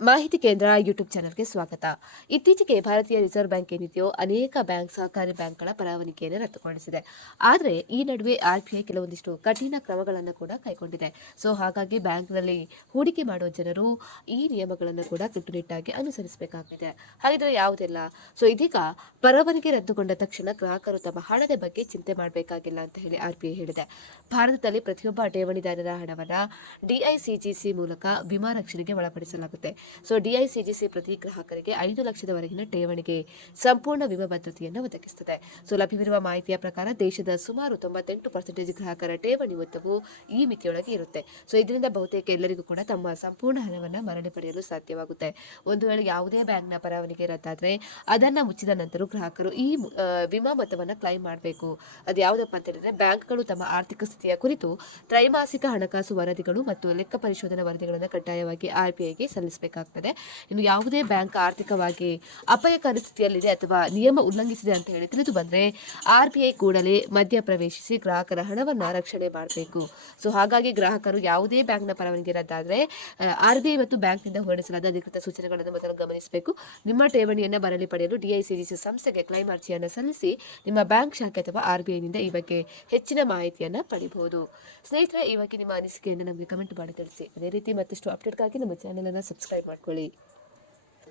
ಮಾಹಿತಿ ಕೇಂದ್ರ ಯೂಟ್ಯೂಬ್ ಚಾನಲ್ಗೆ ಸ್ವಾಗತ. ಇತ್ತೀಚೆಗೆ ಭಾರತೀಯ ರಿಸರ್ವ್ ಬ್ಯಾಂಕ್ ಏನಿದೆಯೋ ಅನೇಕ ಬ್ಯಾಂಕ್, ಸಹಕಾರಿ ಬ್ಯಾಂಕ್ಗಳ ಪರವಾನಗಿಯನ್ನು ರದ್ದುಗೊಳಿಸಿದೆ. ಆದರೆ ಈ ನಡುವೆ ಆರ್ ಬಿ ಐ ಕೆಲವೊಂದಿಷ್ಟು ಕಠಿಣ ಕ್ರಮಗಳನ್ನು ಕೂಡ ಕೈಗೊಂಡಿದೆ. ಸೊ ಹಾಗಾಗಿ ಬ್ಯಾಂಕ್ನಲ್ಲಿ ಹೂಡಿಕೆ ಮಾಡುವ ಜನರು ಈ ನಿಯಮಗಳನ್ನು ಕೂಡ ಕಟ್ಟುನಿಟ್ಟಾಗಿ ಅನುಸರಿಸಬೇಕಾಗಿದೆ. ಹಾಗಿದ್ರೆ ಯಾವುದೆಲ್ಲ. ಸೊ ಇದೀಗ ಪರವಾನಗಿ ರದ್ದುಗೊಂಡ ತಕ್ಷಣ ಗ್ರಾಹಕರು ತಮ್ಮ ಹಣದ ಬಗ್ಗೆ ಚಿಂತೆ ಮಾಡಬೇಕಾಗಿಲ್ಲ ಅಂತ ಹೇಳಿ ಆರ್ ಬಿ ಐ ಹೇಳಿದೆ. ಭಾರತದಲ್ಲಿ ಪ್ರತಿಯೊಬ್ಬ ಠೇವಣಿದಾರರ ಹಣವನ್ನು ಡಿಐಸಿಜಿಸಿ ಮೂಲಕ ವಿಮಾ ರಕ್ಷಣೆಗೆ ಒಳಪಡಿಸಲಾಗುತ್ತೆ. ಸೊ ಡಿಐಸಿಜಿಸಿ ಪ್ರತಿ ಗ್ರಾಹಕರಿಗೆ ಐದು ಲಕ್ಷದವರೆಗಿನ ಠೇವಣಿಗೆ ಸಂಪೂರ್ಣ ವಿಮಾ ಭದ್ರತೆಯನ್ನು ಒದಗಿಸುತ್ತದೆ. ಸೊ ಲಭ್ಯವಿರುವ ಮಾಹಿತಿಯ ಪ್ರಕಾರ ದೇಶದ ಸುಮಾರು ತೊಂಬತ್ತೆಂಟು ಪರ್ಸೆಂಟೇಜ್ ಗ್ರಾಹಕರ ಠೇವಣಿ ಮೊತ್ತವು ಈ ಮಿತಿಯೊಳಗೆ ಇರುತ್ತೆ. ಸೊ ಇದರಿಂದ ಬಹುತೇಕ ಎಲ್ಲರಿಗೂ ಕೂಡ ತಮ್ಮ ಸಂಪೂರ್ಣ ಹಣವನ್ನು ಮರಳಿ ಪಡೆಯಲು ಸಾಧ್ಯವಾಗುತ್ತೆ. ಒಂದು ವೇಳೆ ಯಾವುದೇ ಬ್ಯಾಂಕ್ನ ಪರವಾನಿಗೆ ರದ್ದಾದರೆ, ಅದನ್ನು ಮುಚ್ಚಿದ ನಂತರ ಗ್ರಾಹಕರು ಈ ವಿಮಾ ಮೊತ್ತವನ್ನು ಕ್ಲೈಮ್ ಮಾಡಬೇಕು. ಅದು ಯಾವುದಪ್ಪ ಅಂತ ಹೇಳಿದ್ರೆ ಬ್ಯಾಂಕ್ಗಳು ತಮ್ಮ ಆರ್ಥಿಕ ಸ್ಥಿತಿಯ ಕುರಿತು ತ್ರೈಮಾಸಿಕ ಹಣಕಾಸು ವರದಿಗಳು ಮತ್ತು ಲೆಕ್ಕ ಪರಿಶೋಧನಾ ವರದಿಗಳನ್ನು ಕಡ್ಡಾಯವಾಗಿ ಆರ್ ಸಲ್ಲಿಸಬೇಕು. ಸಲ್ಲಿಸಬೇಕಾಗ್ತದೆ ಇನ್ನು ಯಾವುದೇ ಬ್ಯಾಂಕ್ ಆರ್ಥಿಕವಾಗಿ ಅಪಾಯಕಾರಿ ಸ್ಥಿತಿಯಲ್ಲಿದೆ ಅಥವಾ ನಿಯಮ ಉಲ್ಲಂಘಿಸಿದೆ ಅಂತ ಹೇಳಿ ತಿಳಿದು ಬಂದರೆ ಆರ್ ಬಿ ಕೂಡಲೇ ಮಧ್ಯ ಪ್ರವೇಶಿಸಿ ಗ್ರಾಹಕರ ಹಣವನ್ನು ರಕ್ಷಣೆ ಮಾಡಬೇಕು. ಸೊ ಹಾಗಾಗಿ ಗ್ರಾಹಕರು ಯಾವುದೇ ಬ್ಯಾಂಕ್ನ ಪರವಾನಗಿ ರದ್ದಾದರೆ ಆರ್ ಬಿ ಐ ಮತ್ತು ಬ್ಯಾಂಕ್ನಿಂದ ಹೊರಡಿಸಲಾದ ಅಧಿಕೃತ ಸೂಚನೆಗಳನ್ನು ಮೊದಲು ಗಮನಿಸಬೇಕು. ನಿಮ್ಮ ಠೇವಣಿಯನ್ನು ಬರಲಿ ಪಡೆಯಲು ಡಿಐಸಿಜಿಸಿ ಸಂಸ್ಥೆಗೆ ಕ್ಲೈಮ್ ಅರ್ಜಿಯನ್ನು ಸಲ್ಲಿಸಿ ನಿಮ್ಮ ಬ್ಯಾಂಕ್ ಶಾಖೆ ಅಥವಾ ಆರ್ ಬಿ ಐನಿಂದ ಈ ಬಗ್ಗೆ ಹೆಚ್ಚಿನ ಮಾಹಿತಿಯನ್ನು ಪಡಿಬಹುದು. ಸ್ನೇಹಿತರೆ, ಈ ಬಗ್ಗೆ ನಿಮ್ಮ ಅನಿಸಿಕೆಯನ್ನು ನಮಗೆ ಕಮೆಂಟ್ ಮಾಡಿ ತಿಳಿಸಿ. ಅದೇ ರೀತಿ ಮತ್ತಷ್ಟು ಅಪ್ಡೇಟ್ಗಾಗಿ ನಮ್ಮ ಚಾನಲನ್ನು ಸಬ್ಸ್ಕ್ರೈಬ್ ಮಾಡ್ಕೊಳ್ಳಿ.